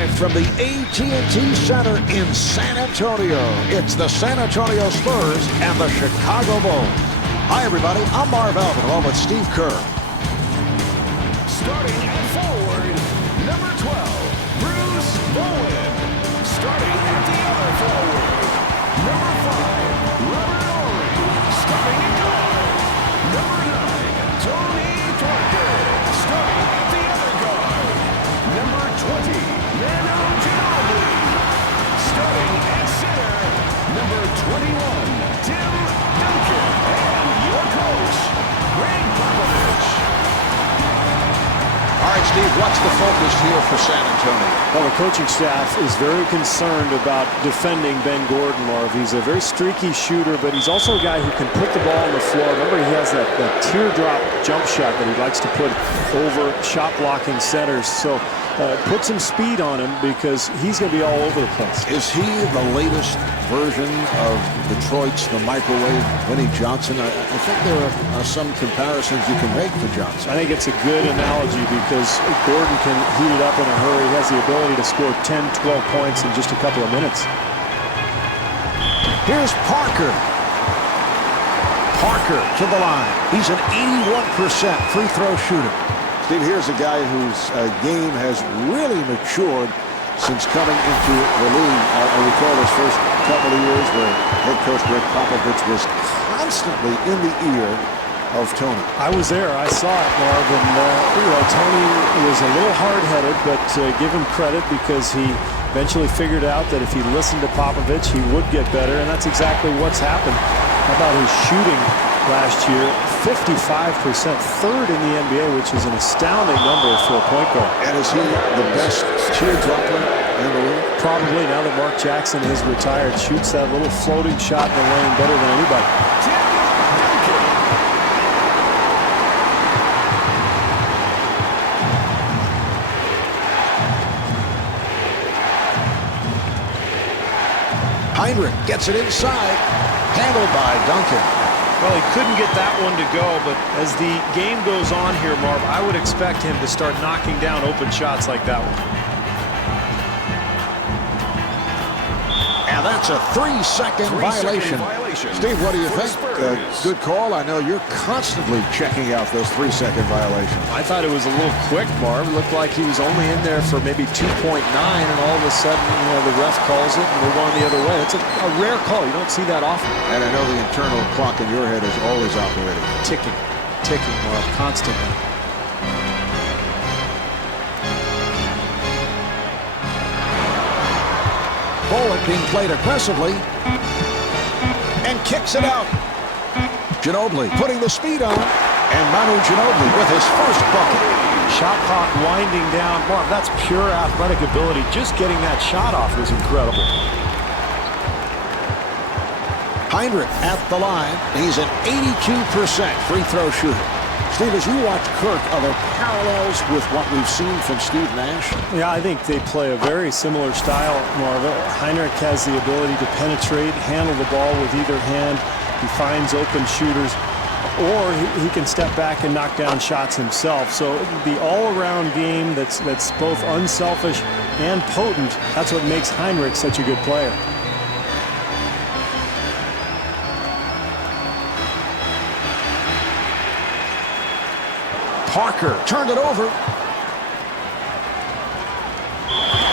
Live from the AT&T Center in San Antonio, it's the San Antonio Spurs and the Chicago Bulls. Hi, everybody. I'm Marv Alvin, along with Steve Kerr. Starting at forward, number 12, Bruce Bowen. Starting at the other forward, number 5, Robert Ory. Starting at guard, number 9, Tony Parker. Starting at the other guard, number 20, Manu Ginobili. Starting at center, number 21, Tim Duncan. And your coach, Greg Popovich. All right, Steve, what's the focus here for San Antonio? Well, the coaching staff is very concerned about defending Ben Gordon, Marv. He's a very streaky shooter, but he's also a guy who can put the ball on the floor. Remember, he has that teardrop jump shot that he likes to put over shot-blocking centers. So put some speed on him because he's going to be all over the place. Is he the latest version of Detroit's the microwave Vinnie Johnson? I think there are some comparisons you can make to Johnson. I think it's a good analogy because Gordon can heat it up in a hurry. He has the ability to score 10, 12 points in just a couple of minutes. Here's Parker. Parker to the line. He's an 81% free throw shooter. Steve, here's a guy whose game has really matured since coming into the league. I recall his first couple of years where head coach Greg Popovich was constantly in the ear of Tony. I was there. I saw it, Marv. And, Tony was a little hard-headed, but give him credit because he eventually figured out that if he listened to Popovich, he would get better, and that's exactly what's happened. How about his shooting last year? 55%, third in the NBA, which is an astounding number for a point guard. And is he the best teardropper in the league? Probably, now that Mark Jackson has retired, shoots that little floating shot in the lane better than anybody. Heinrich gets it inside, handled by Duncan. Well, he couldn't get that one to go, but as the game goes on here, Marv, I would expect him to start knocking down open shots like that one. And that's a 3-second violation. Steve, what do you think? Good call. I know you're constantly checking out those 3-second violations. I thought it was a little quick, Marv. It looked like he was only in there for maybe 2.9, and all of a sudden, the ref calls it, and we're going the other way. It's a rare call. You don't see that often. And I know the internal clock in your head is always operating. Ticking, Marv, constantly. Bowen being played aggressively and kicks it out. Ginobili putting the speed on, and Manu Ginobili with his first bucket. Shot clock winding down. Marv, that's pure athletic ability. Just getting that shot off was incredible. Heinrich at the line. He's an 82% free throw shooter. Steve, as you watch Kirk, are there parallels with what we've seen from Steve Nash? Yeah, I think they play a very similar style, Marv. Heinrich has the ability to penetrate, handle the ball with either hand. He finds open shooters, or he can step back and knock down shots himself. So the all-around game that's both unselfish and potent, that's what makes Heinrich such a good player. Parker turned it over.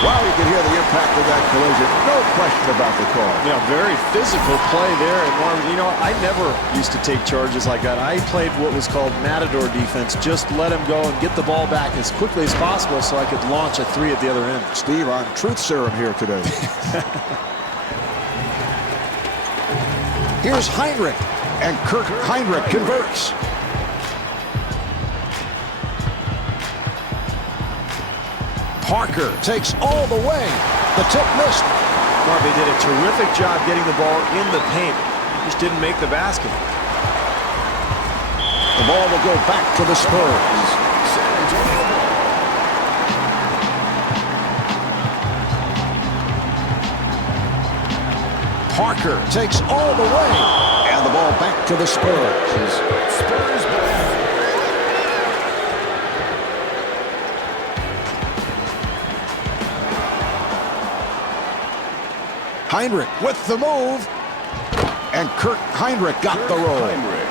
Wow, you can hear the impact of that collision. No question about the call. Yeah, very physical play there. And Marv, I never used to take charges like that. I played what was called matador defense. Just let him go and get the ball back as quickly as possible so I could launch a three at the other end. Steve on truth serum here today. Here's Heinrich, and Kirk Heinrich converts. Parker takes all the way. The tip missed. Marvin did a terrific job getting the ball in the paint. Just didn't make the basket. The ball will go back to the Spurs. Parker takes all the way. And the ball back to the Spurs. Spurs ball. Heinrich with the move. And Kurt Heinrich got the roll. Heinrich.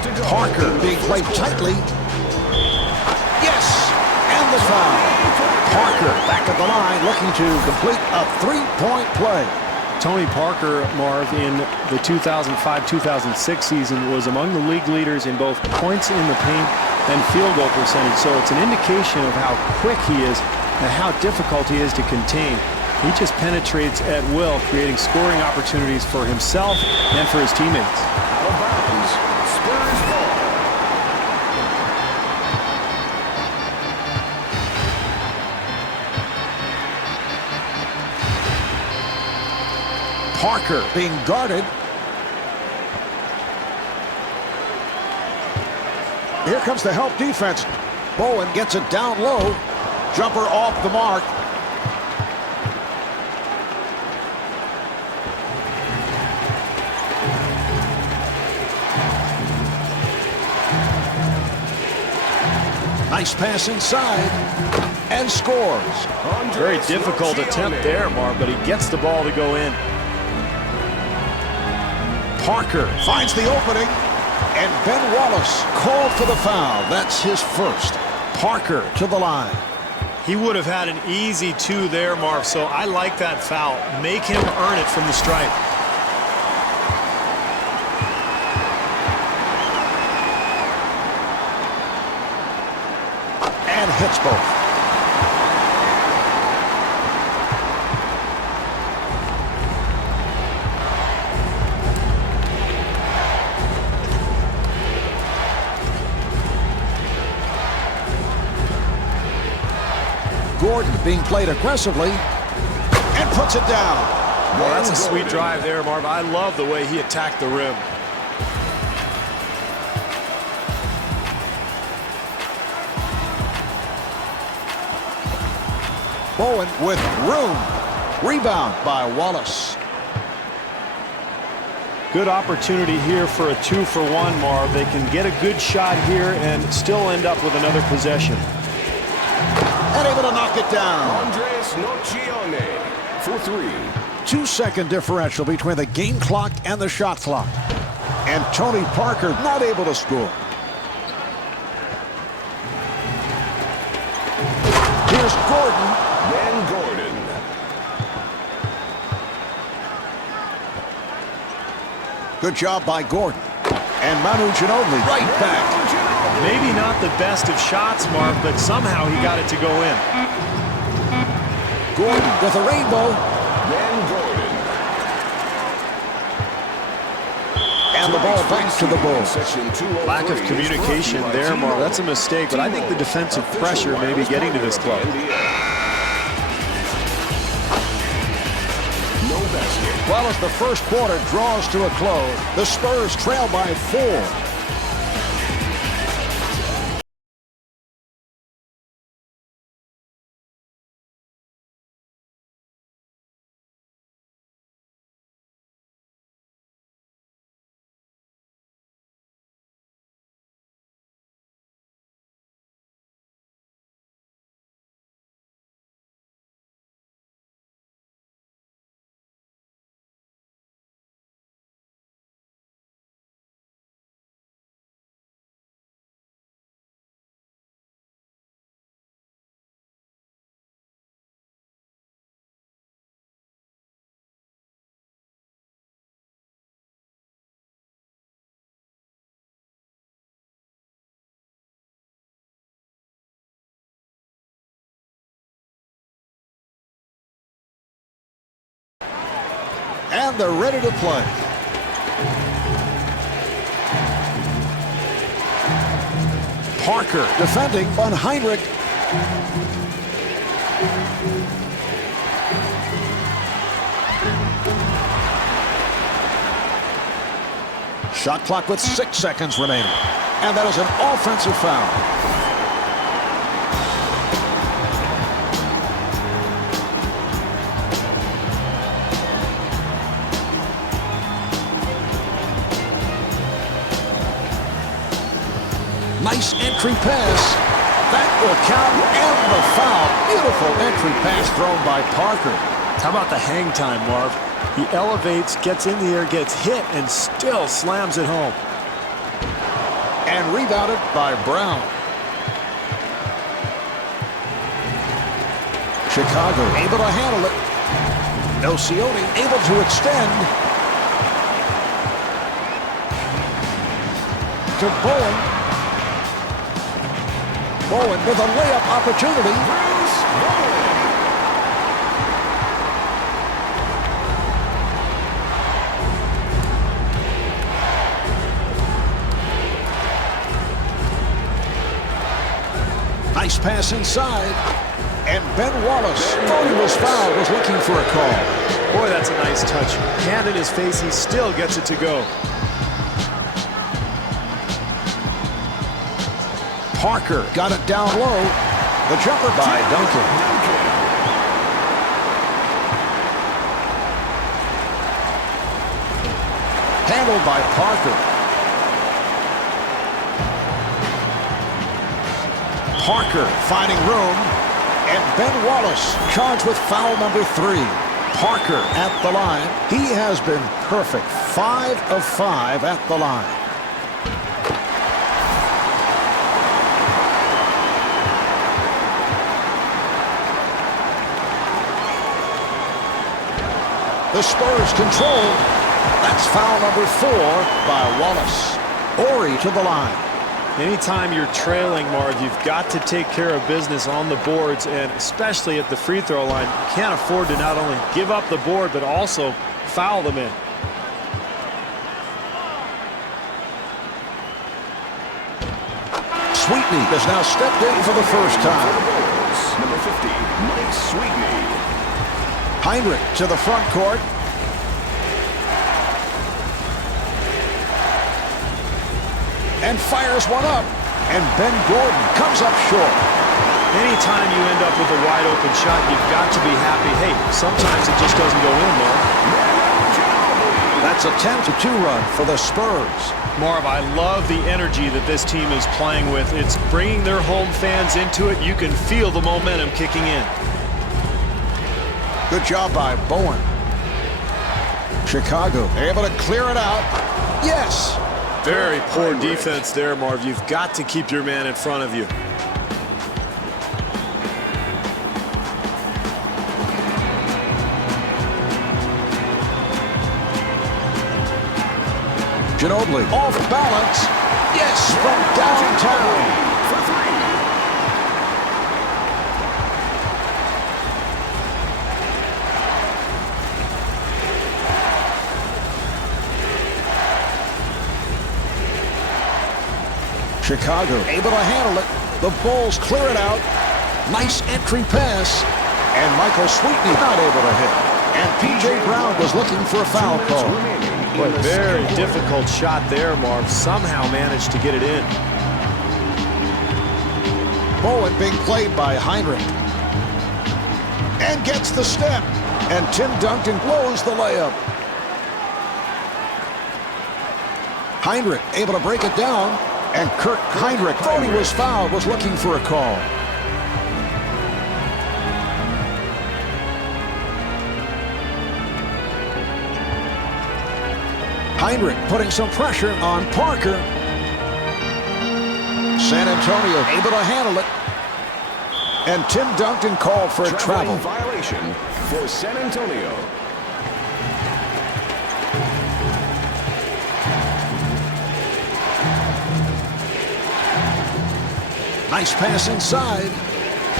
To go. Parker being played tightly. Yes! And the foul. Parker back at the line looking to complete a three-point play. Tony Parker, Marv, in the 2005-2006 season was among the league leaders in both points in the paint and field goal percentage. So it's an indication of how quick he is and how difficult he is to contain. He just penetrates at will, creating scoring opportunities for himself and for his teammates. Out of bounds. Spurs ball. Parker being guarded. Here comes the help defense. Bowen gets it down low. Jumper off the mark. Nice pass inside. And scores. Very difficult attempt there, Marv, but he gets the ball to go in. Parker finds the opening, and Ben Wallace called for the foul. That's his first. Parker to the line. He would have had an easy 2 there, Marv, so I like that foul. Make him earn it from the stripe. And hits both. Gordon being played aggressively and puts it down. Well, that's a sweet drive there, Marv. I love the way he attacked the rim. Bowen with room. Rebound by Wallace. Good opportunity here for a 2-for-1, Marv. They can get a good shot here and still end up with another possession. And able to knock it down. Andres Nocione for 3. 2-second differential between the game clock and the shot clock. And Tony Parker not able to score. Here's Gordon. Ben Gordon. Good job by Gordon. And Manu Ginobili right back. Maybe not the best of shots, Marv, but somehow he got it to go in. Gordon with a rainbow. Ben Gordon. And the ball back to the Bulls. Lack of communication there, Marv. That's a mistake, but I think the defensive pressure may be getting to this club. Well, as the first quarter draws to a close, the Spurs trail by 4. And they're ready to play. Parker defending on Heinrich. Shot clock with 6 seconds remaining. And that is an offensive foul. Nice entry pass. That will count, and the foul. Beautiful entry pass thrown by Parker. How about the hang time, Marv? He elevates, gets in the air, gets hit, and still slams it home. And rebounded by Brown. Chicago able to handle it. Nocioni able to extend. To Bowen. Bowen with a layup opportunity. Bruce Bowen. Nice pass inside. And Ben Wallace, thought he was fouled, was looking for a call. Boy, that's a nice touch. Hand in his face, he still gets it to go. Parker got it down low. The jumper by Duncan. Handled by Parker. Parker finding room. And Ben Wallace charged with foul number 3. Parker at the line. He has been perfect. 5 of 5 at the line. The Spurs control. That's foul number 4 by Wallace. Ori to the line. Anytime you're trailing, Marv, you've got to take care of business on the boards, and especially at the free throw line. You can't afford to not only give up the board, but also foul them in. Sweetney has now stepped in for the first time. Number 50, Mike Sweetney. Heinrich to the front court. And fires one up. And Ben Gordon comes up short. Anytime you end up with a wide open shot, you've got to be happy. Hey, sometimes it just doesn't go in, Marv. That's a 10-2 run for the Spurs. Marv, I love the energy that this team is playing with. It's bringing their home fans into it. You can feel the momentum kicking in. Good job by Bowen. Chicago able to clear it out. Yes. Very poor defense there, Marv. You've got to keep your man in front of you. Ginobili off balance. Yes, from downtown. For 3. Chicago able to handle it. The Bulls clear it out. Nice entry pass. And Michael Sweetney not able to hit. And P.J. Brown was looking for a foul call. But very difficult shot there, Marv. Somehow managed to get it in. Bowen being played by Heinrich. And gets the step. And Tim Duncan blows the layup. Heinrich able to break it down. And Kurt Heinrich, thought he was fouled, was looking for a call. Heinrich putting some pressure on Parker. San Antonio able to handle it. And Tim Duncan called for a travel. Violation for San Antonio. Nice pass inside.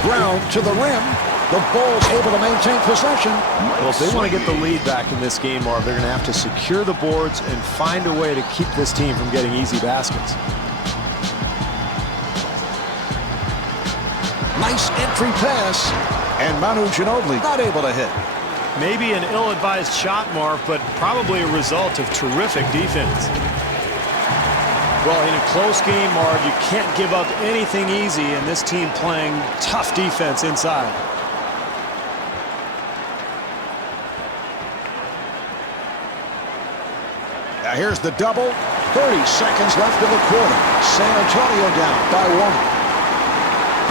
Brown to the rim. The Bulls able to maintain possession. Well, if they want to get the lead back in this game, Marv, they're going to have to secure the boards and find a way to keep this team from getting easy baskets. Nice entry pass. And Manu Ginobili not able to hit. Maybe an ill-advised shot, Marv, but probably a result of terrific defense. Well, in a close game, Marv, you can't give up anything easy, and this team playing tough defense inside. Now here's the double. 30 seconds left in the quarter. San Antonio down by 1.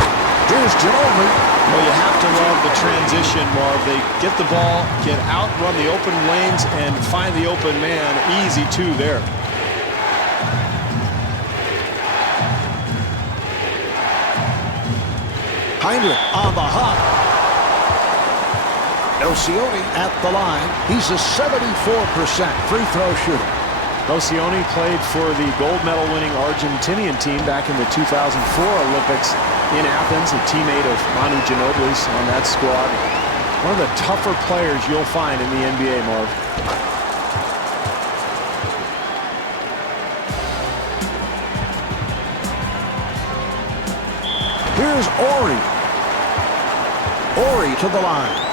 Here's Ginobili. Well, you have to love the transition, Marv. They get the ball, get out, run the open lanes, and find the open man. Easy two there. Heinrich on the hop. Nocioni at the line. He's a 74% free throw shooter. Nocioni played for the gold medal winning Argentinian team back in the 2004 Olympics in Athens, a teammate of Manu Ginobili's on that squad. One of the tougher players you'll find in the NBA, Marv. Here's Ori. Ori to the line.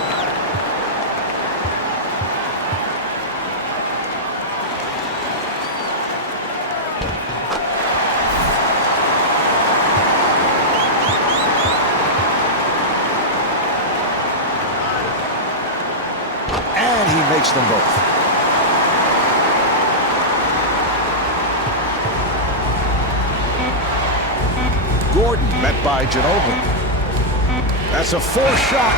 And he makes them both. Gordon met by Ginobili. That's a forced shot.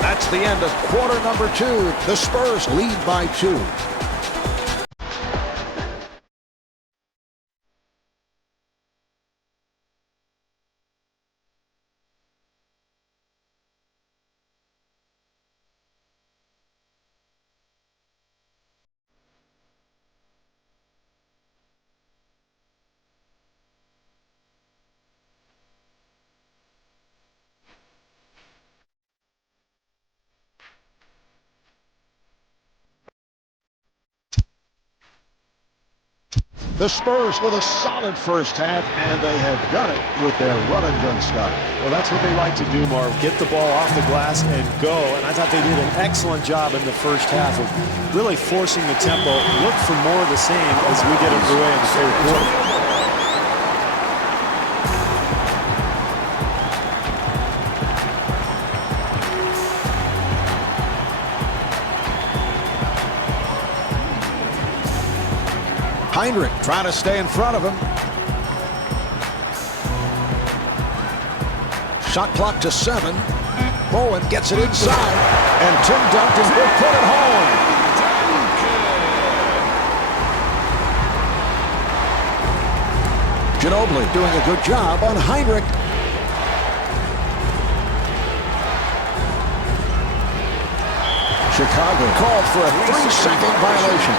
That's the end of quarter number 2. The Spurs lead by 2. The Spurs with a solid first half, and they have done it with their run-and-gun style. Well, that's what they like to do, Marv. Get the ball off the glass and go. And I thought they did an excellent job in the first half of really forcing the tempo. Look for more of the same as we get underway in the third quarter. Heinrich trying to stay in front of him. Shot clock to 7. Bowen gets it inside. And Tim Duncan will put it home. Ginobili doing a good job on Heinrich. Chicago called for a 3-second violation.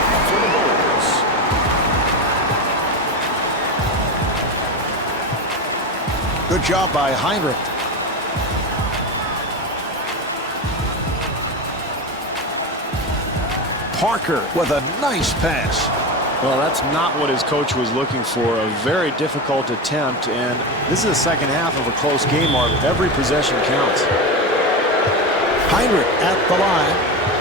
Good job by Heinrich. Parker with a nice pass. Well, that's not what his coach was looking for. A very difficult attempt, and this is the second half of a close game, Marv. Every possession counts. Heinrich at the line.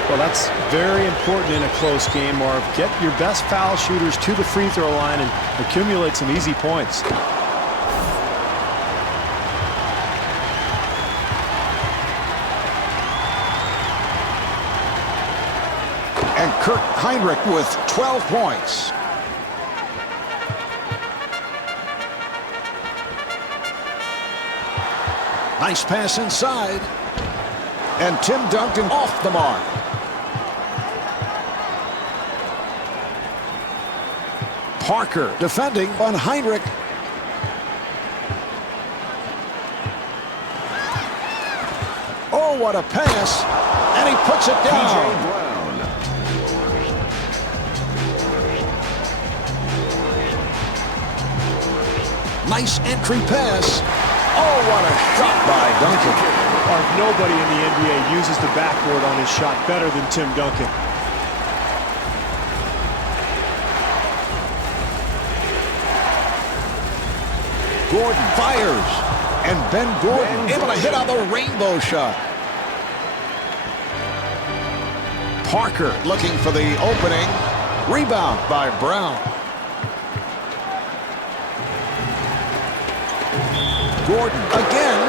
Well, that's very important in a close game, Marv. Get your best foul shooters to the free throw line and accumulate some easy points. And Kurt Heinrich with 12 points. Nice pass inside. And Tim Duncan off the mark. Parker defending on Heinrich. Oh, what a pass. And he puts it down. Nice entry pass. Oh, what a shot by Duncan. Nobody in the NBA uses the backboard on his shot better than Tim Duncan. Gordon fires. And Ben Gordon able to hit on the rainbow shot. Parker looking for the opening. Rebound by Brown. Gordon again.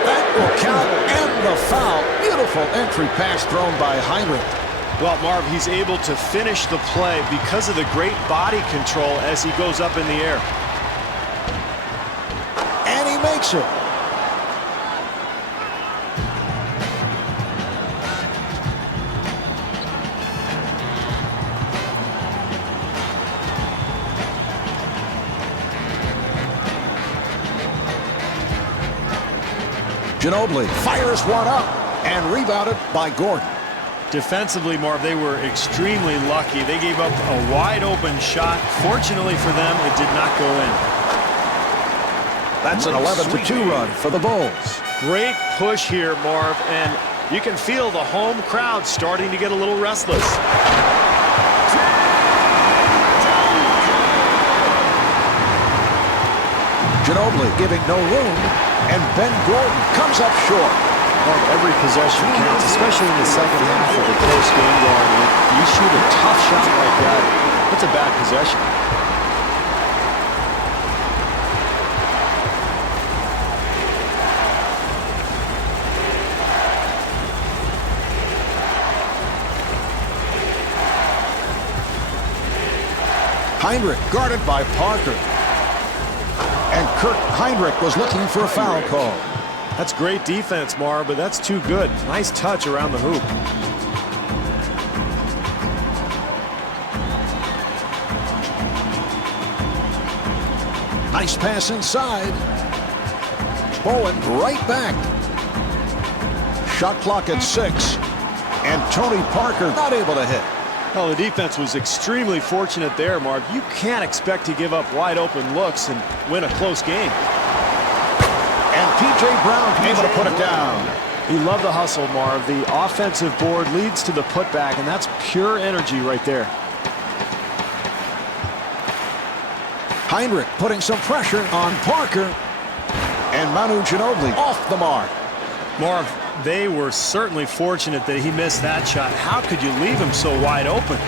That will count, and the foul. Beautiful entry pass thrown by Heinrich. Well, Marv, he's able to finish the play because of the great body control as he goes up in the air. makes it. Ginobili fires one up and rebounded by Gordon. Defensively, Marv, they were extremely lucky. They gave up a wide-open shot. Fortunately for them, it did not go in. That's an 11-2 run for the Bulls. Great push here, Marv, and you can feel the home crowd starting to get a little restless. Ginobili giving no room, and Ben Gordon comes up short. Every possession counts, especially in the second half of a close game going. You shoot a tough shot like that, that's a bad possession. Heinrich guarded by Parker. And Kurt Heinrich was looking for a foul call. That's great defense, Marv, but that's too good. Nice touch around the hoop. Nice pass inside. Bowen right back. Shot clock at 6. And Tony Parker not able to hit. Well, the defense was extremely fortunate there, Marv. You can't expect to give up wide-open looks and win a close game. And P.J. Brown able to put it down. You love the hustle, Marv. The offensive board leads to the putback, and that's pure energy right there. Heinrich putting some pressure on Parker. And Manu Ginobili off the mark. Marv, they were certainly fortunate that he missed that shot. How could you leave him so wide open?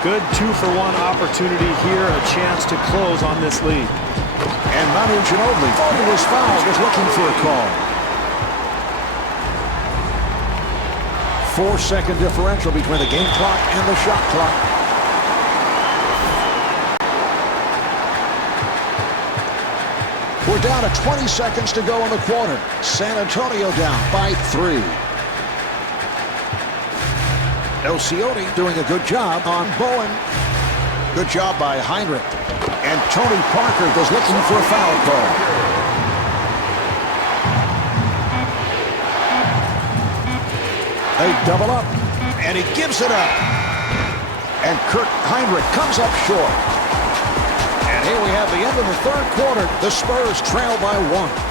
Good 2-for-1 opportunity here, a chance to close on this lead. And Manu Ginobili thought he was fouled, was looking for a call. 4-second differential between the game clock and the shot clock. We're down to 20 seconds to go in the quarter. San Antonio down by 3. Nocioni doing a good job on Bowen. Good job by Heinrich. And Tony Parker was looking for a foul call. They double up, and he gives it up. And Kurt Heinrich comes up short. And here we have the end of the third quarter. The Spurs trail by 1.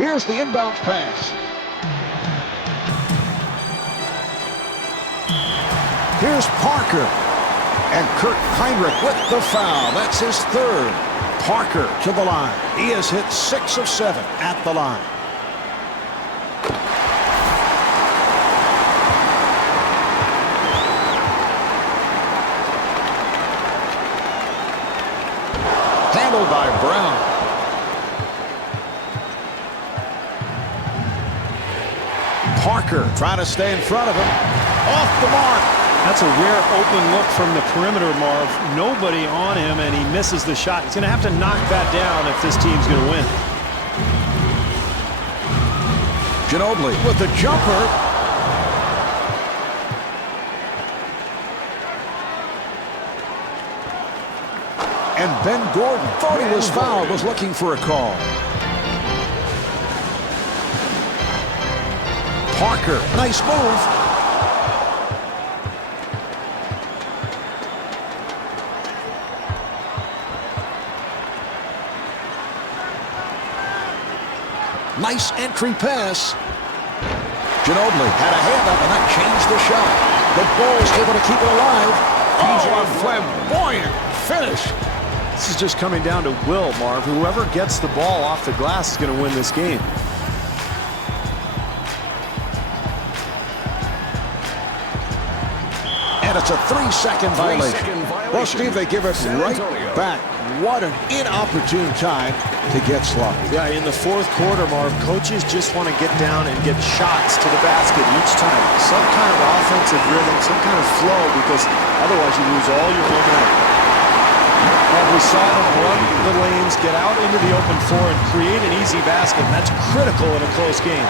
Here's the inbound pass. Here's Parker. And Kurt Heinrich with the foul. That's his third. Parker to the line. He has hit 6 of 7 at the line. Handled by Brown. Parker trying to stay in front of him. Off the mark. That's a rare open look from the perimeter, Marv. Nobody on him, and he misses the shot. He's going to have to knock that down if this team's going to win. Ginobili with the jumper. And Ben Gordon thought he was fouled, was looking for a call. Parker, nice move. Nice entry pass. Ginobili had a hand up, and that changed the shot. The Bulls able to keep it alive. Oh, a flamboyant finish. This is just coming down to will, Marv. Whoever gets the ball off the glass is going to win this game. And it's a 3-second violation. Well, Steve, they give it right back. What an inopportune time to get sloppy. Yeah, in the fourth quarter, Marv, coaches just want to get down and get shots to the basket each time. Some kind of offensive rhythm, some kind of flow, because otherwise you lose all your momentum. Well, we saw them run the lanes, get out into the open floor, and create an easy basket, and that's critical in a close game.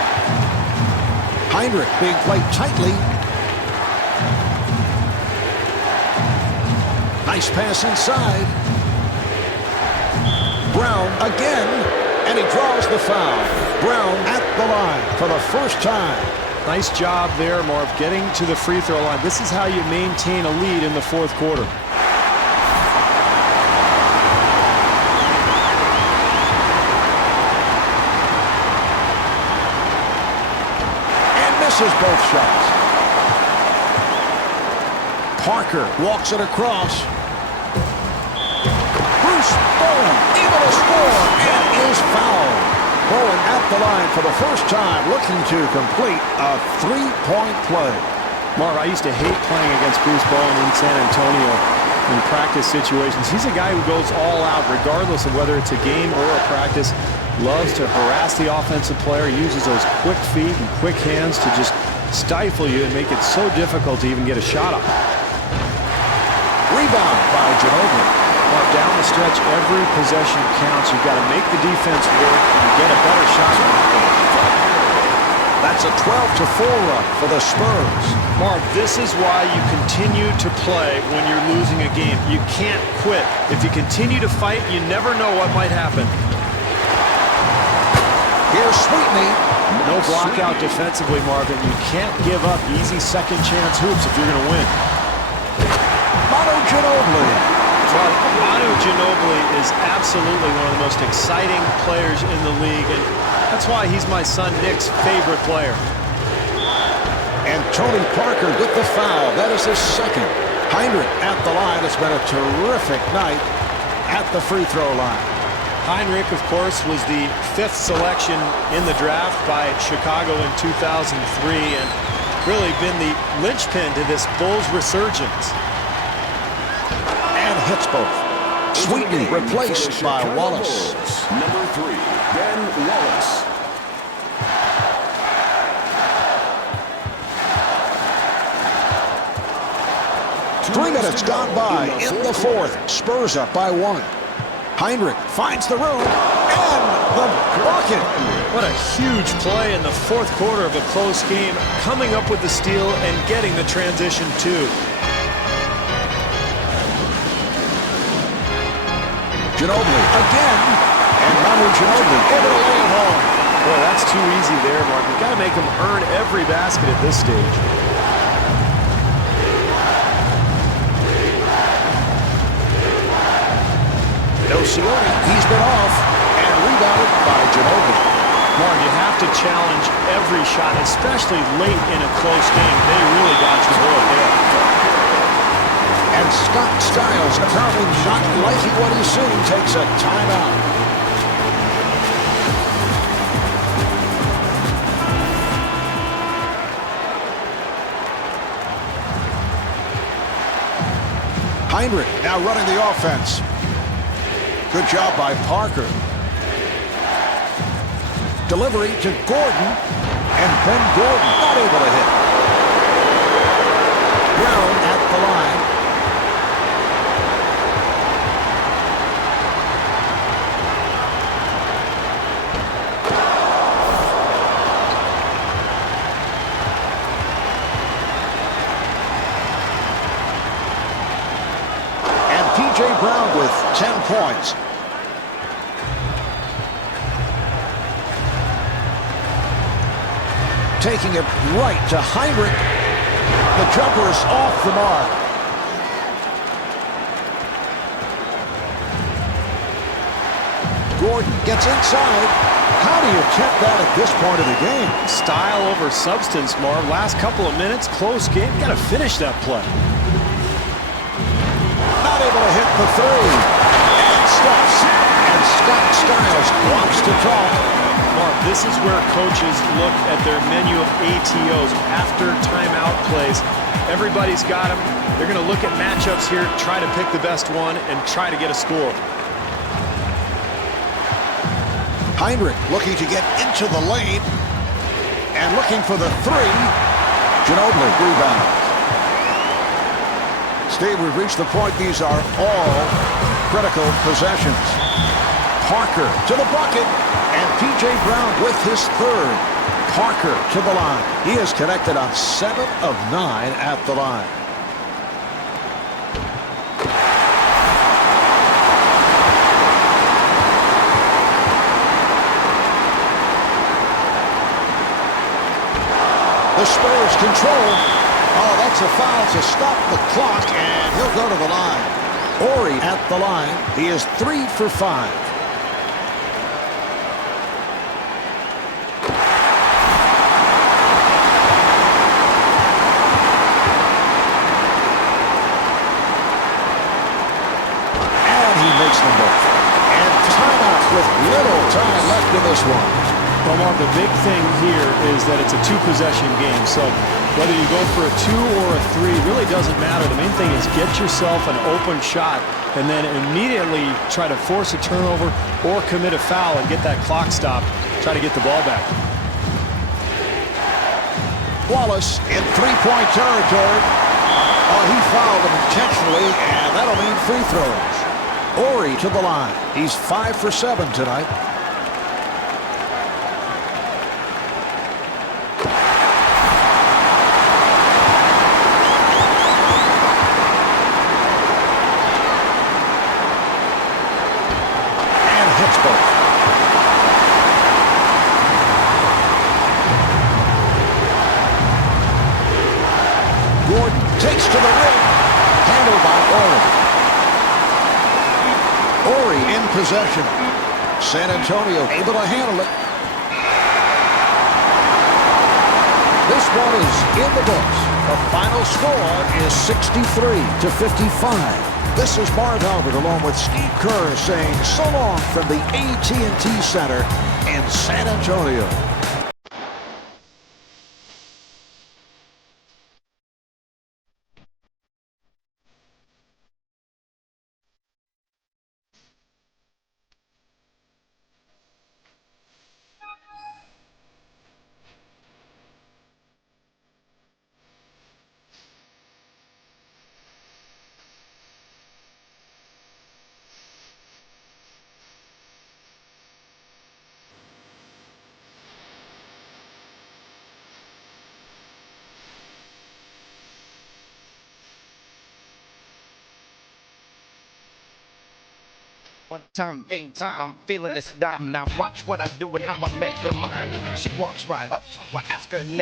Heinrich being played tightly. Nice pass inside. Brown again, and he draws the foul. Brown at the line for the first time. Nice job there, Marv, getting to the free throw line. This is how you maintain a lead in the fourth quarter. And misses both shots. Parker walks it across. Bruce Bowen able to score and is fouled. Bowen at the line for the first time, looking to complete a three-point play. Marv, I used to hate playing against Bruce Bowen in San Antonio in practice situations. He's a guy who goes all out regardless of whether it's a game or a practice. Loves to harass the offensive player. He uses those quick feet and quick hands to just stifle you and make it so difficult to even get a shot up. Rebound by Ginobili. Well, down the stretch, every possession counts. You've got to make the defense work and get a better shot. That's a 12-4 run for the Spurs. Marv, this is why you continue to play when you're losing a game. You can't quit. If you continue to fight, you never know what might happen. Here's Sweetney. No block out defensively, Marvin. You can't give up easy second chance hoops if you're going to win. Manu Ginobili. Well, Manu Ginobili is absolutely one of the most exciting players in the league, and that's why he's my son Nick's favorite player. And Tony Parker with the foul. That is his second. Heinrich at the line. It's been a terrific night at the free throw line. Heinrich, of course, was the 5th selection in the draft by Chicago in 2003 and really been the linchpin to this Bulls resurgence. And hits both. Sweetney replaced by Wallace. Number 3, Ben Wallace. Three minutes gone by in the fourth. Spurs up by 1. Heinrich finds the room and the bucket. What a huge play in the fourth quarter of a close game, coming up with the steal and getting the transition too. Ginobili again, and Manu Ginobili able to lay it home. Boy, that's too easy there, Mark. You've got to make him earn every basket at this stage. Nocioni, he's been off and rebounded by Ginobili. Marv, you have to challenge every shot, especially late in a close game. They really dodged the bullet there. And Scott Skiles, apparently not liking what he's seeing, takes a timeout. Heinrich now running the offense. Good job by Parker. Delivery to Gordon, and Ben Gordon not able to hit. Brown at the line. And P.J. Brown with 10 points. Taking it right to Heinrich. The jumper is off the mark. Gordon gets inside. How do you check that at this point of the game? Style over substance, Marv. Last couple of minutes, close game. Got to finish that play. Not able to hit the three. And stops. And Scott Skiles wants to talk. Mark, this is where coaches look at their menu of ATOs after timeout plays. Everybody's got them. They're going to look at matchups here, try to pick the best one, and try to get a score. Heinrich looking to get into the lane. And looking for the three. Ginobili rebound. Steve, we've reached the point. These are all critical possessions. Parker to the bucket. And P.J. Brown with his third. Parker to the line. He is connected on 7 of 9 at the line. The Spurs control. Oh, that's a foul to stop the clock, and he'll go to the line. Ori at the line. He is 3 for 5. Them both. And timeout with little time left in this one. Well, Mark, the big thing here is that it's a two-possession game. So whether you go for a 2 or a 3 really doesn't matter. The main thing is get yourself an open shot and then immediately try to force a turnover or commit a foul and get that clock stopped. Try to get the ball back. Wallace in three-point territory. Oh, he fouled him intentionally, and that'll mean free throws. Ori to the line. He's 5 for 7 tonight. And hits both. Gordon takes to the rim. Handled by Ori. Ori in possession. San Antonio able to handle it. This one is in the books. The final score is 63-55. This is Marv Albert along with Steve Kerr saying so long from the AT&T Center in San Antonio. One time, ain't time, I'm feeling this dime. Now watch what I do and how I make her mine. She walks right up, so I ask her name.